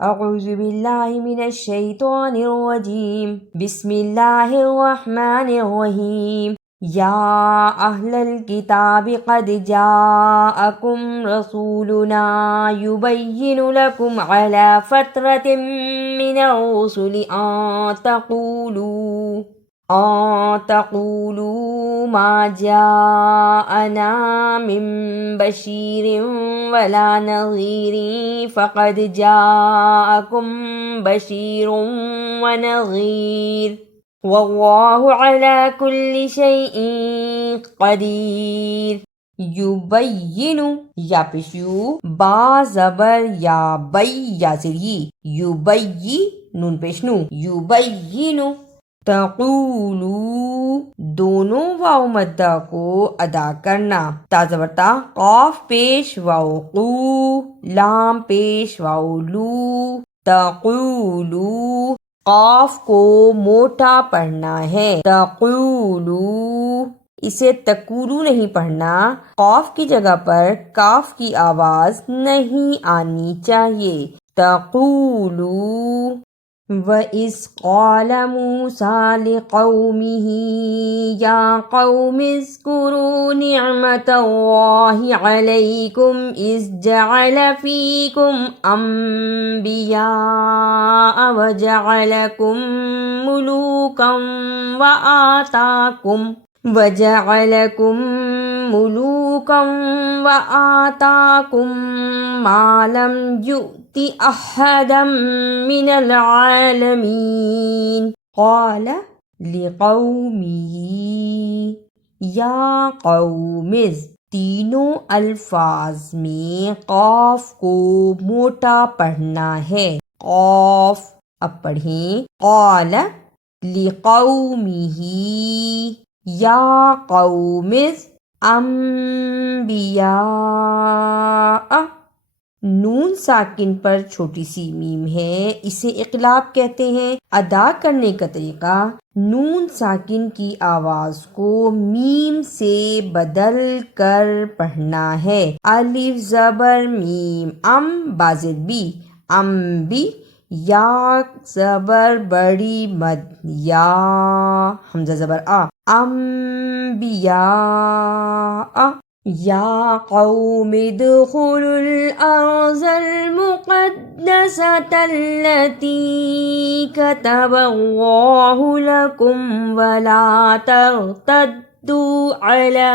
اعوذ باللہ من الشیطان الرجیم بسم اللہ الرحمن الرحیم یا اہل الکتاب قد جاءکم رسولنا یبین لکم علی فترۃ من الرسل ان تقولوا ما جاءنا من بشیر ولا نذیر فقد جاءکم بشیر ونذیر واللہ علی کل شیء قدیر۔ یبین یا پیشیو با زبر یا بی یا زری یبی نون پیشنو یبین۔ تقولو دونوں واو مدہ کو ادا کرنا، تا زبر تا، قاف پیش واو قو، لام پیش واو لو۔ تقولو قاف کو موٹا پڑھنا ہے، تقولو، اسے تقولو نہیں پڑھنا، قاف کی جگہ پر کاف کی آواز نہیں آنی چاہیے۔ تقولو وَإِذْ قَالَ مُوسَىٰ لِقَوْمِهِ يَا قَوْمِ اذْكُرُوا نِعْمَةَ اللَّهِ عَلَيْكُمْ إِذْ جَعَلَ فِيكُمْ أَنْبِيَاءَ وَجَعَلَكُمْ مُلُوكًا وَآتَاكُمْ مَا لَمْ يُؤْتِ أَحَدًا مِّنَ الْعَالَمِينَ۔ قَالَ لِقَوْمِهِ یا قوم، تینوں الفاظ میں قاف کو موٹا پڑھنا ہے، قاف۔ اب پڑھیں، قال لِقَوْمِهِ یا قوم انبیاء، نون ساکن پر چھوٹی سی میم ہے، اسے اقلاب کہتے ہیں۔ ادا کرنے کا طریقہ، نون ساکن کی آواز کو میم سے بدل کر پڑھنا ہے۔ الف زبر میم ام بازر بی، امبی، یا زبر بڑی مد یا، حمزہ زبر آ، انبیاء۔ یا قوم ادخلوا الارض المقدسة التي كتب اللہ لکم ولا ترتدوا على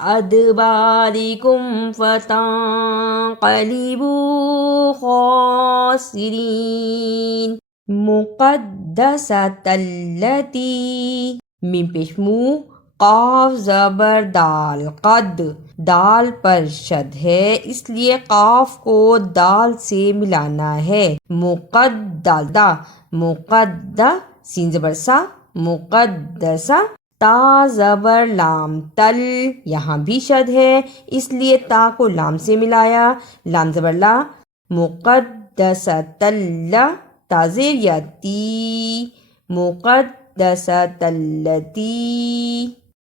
ادبارکم فتنقلبوا خاسرین۔ مقدسة التي، میم پیش منہ، قاف زبر دال، قد، دال پر شد ہے، اس لیے قاف کو دال سے ملانا ہے۔ مقددا، مقدہ، سین زبر سا، مقدسہ، تا زبر لام تل، یہاں بھی شد ہے، اس لیے تا کو لام سے ملایا، لام زبر لا، مقدسۃ اللہ، تا زیر یا تی، مقدسۃ التی۔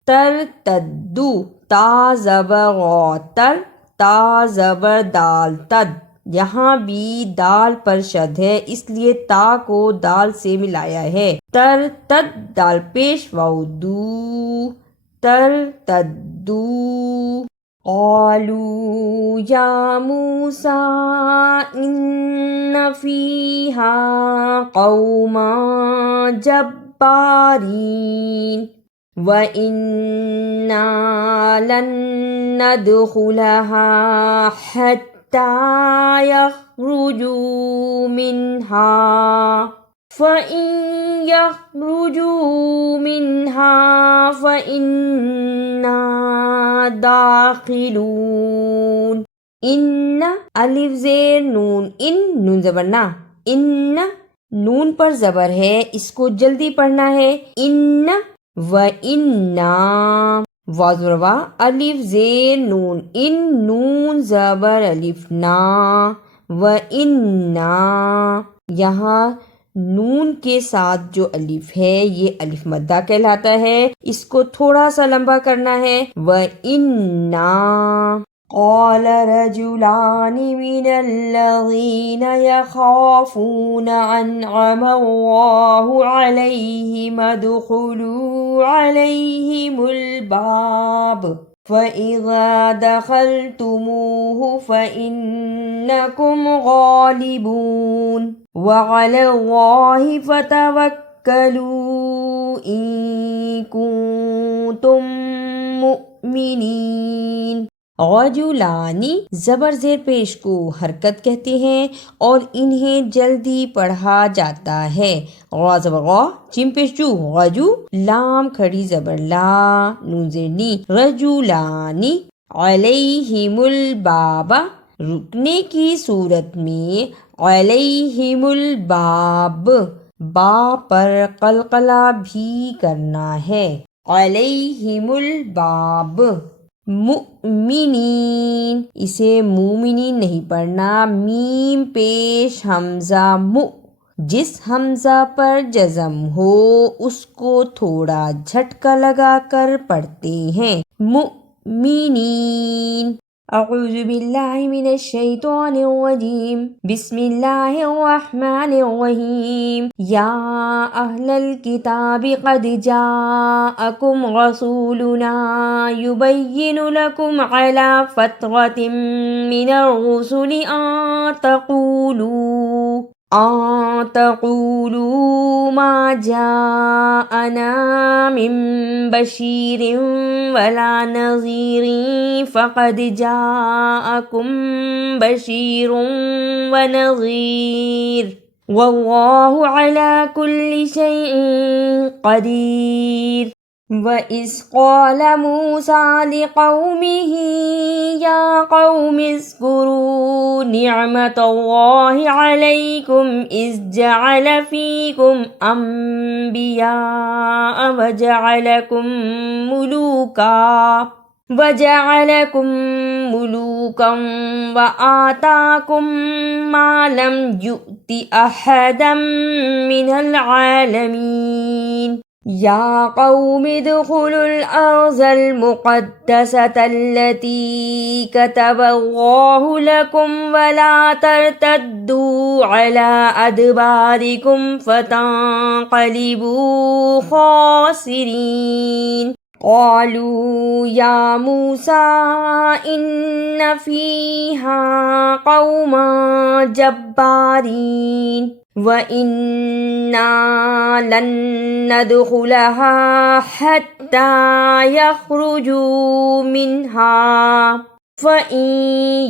ترتدو، تا زبر غا تر، تا زبر دال تد، یہاں بھی دال پر شد ہے، اس لیے تا کو دال سے ملایا ہے۔ ترتد، دال پیش واو دو، ترتدو۔ قالوا یا موسیٰ ان فیہا قوما جبارین وَإِنَّا لَن نَّدْخُلَهَا حَتَّى يَخْرُجُوا مِنْهَا فَإِن يَخْرُجُوا مِنْهَا فَإِنَّا دَاخِلُونَ۔ ان، الف زیر نون، ان، نون زبر نا، ان، نون پر زبر ہے، اس کو جلدی پڑھنا ہے۔ ان وَإِنَّا، واو زبر وا، الف زیر نون، ان، نون زبر الف نا، وَإِنَّا، یہاں نون کے ساتھ جو الف ہے یہ الف مدہ کہلاتا ہے، اس کو تھوڑا سا لمبا کرنا ہے۔ وَإِنَّا قال رجلان من الذين يخافون أنعم الله عليهم ادخلوا عليهم الباب فإذا دخلتموه فإنكم غالبون وعلى الله فتوكلوا إن كنتم مؤمنين۔ غجولانی زبر زیر پیش کو حرکت کہتے ہیں اور انہیں جلدی پڑھا جاتا ہے۔ غا زبر غا، جیم پیش جو غجو، لام کھڑی زبر لا، نون زیر نی، رجولانی، علیہم الباب، رکنے کی صورت میں علیہم الباب، با پر قلقلہ بھی کرنا ہے، علیہم الباب۔ مؤمنین، اسے مومنین نہیں پڑھنا، میم پیش حمزہ مؤ، جس حمزہ پر جزم ہو اس کو تھوڑا جھٹکا لگا کر پڑھتے ہیں، مؤمنین۔ اعوذ باللہ من الشیطان الرجیم، بسم اللہ الرحمن الرحیم، یا اہل الکتاب قد جاءکم رسولنا یبین لکم علی فترۃ من الرسل ان تقولوا ما جاءنا من بشیر ولا نذیر فقد جاءکم بشیر ونذیر واللہ علی کل شیء قدیر۔ وَإِذْ قَالَ مُوسَىٰ لِقَوْمِهِ يَا قَوْمِ اذْكُرُوا نِعْمَةَ اللَّهِ عَلَيْكُمْ إِذْ جَعَلَ فِيكُمْ أَنْبِيَاءَ وَجَعَلَكُمْ مُلُوكًا وَآتَاكُمْ مَا لَمْ يُؤْتِ أَحَدًا مِنَ الْعَالَمِينَ۔ یا قوم ادخلوا الارض المقدسة التي كتب الله لكم ولا ترتدوا على ادباركم فتنقلبوا خاسرين۔ قالوا یا موسیٰ ان فیہا قوما جبارین وَإِنَّا لَن نَّدْخُلَهَا حَتَّى يَخْرُجُوا مِنْهَا فَإِن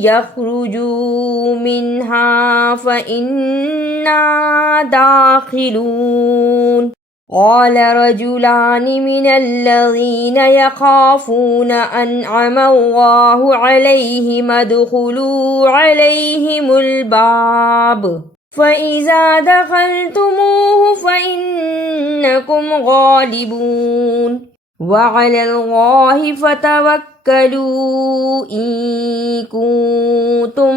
يَخْرُجُوا مِنْهَا فَإِنَّا دَاخِلُونَ۔ قال رجلان من الذين يخافون أنعم الله عليهم ادخلوا عليهم الباب فَإِذَا دَخَلْتُمُوهُ فَإِنَّكُمْ غَالِبُونَ وَعَلَى اللَّهِ فَتَوَكَّلُوا إِن كُنتُم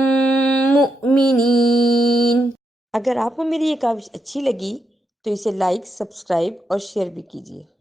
مُّؤْمِنِينَ۔ اگر آپ کو میری یہ کاوش اچھی لگی تو اسے لائک، سبسکرائب اور شیئر بھی کیجیے۔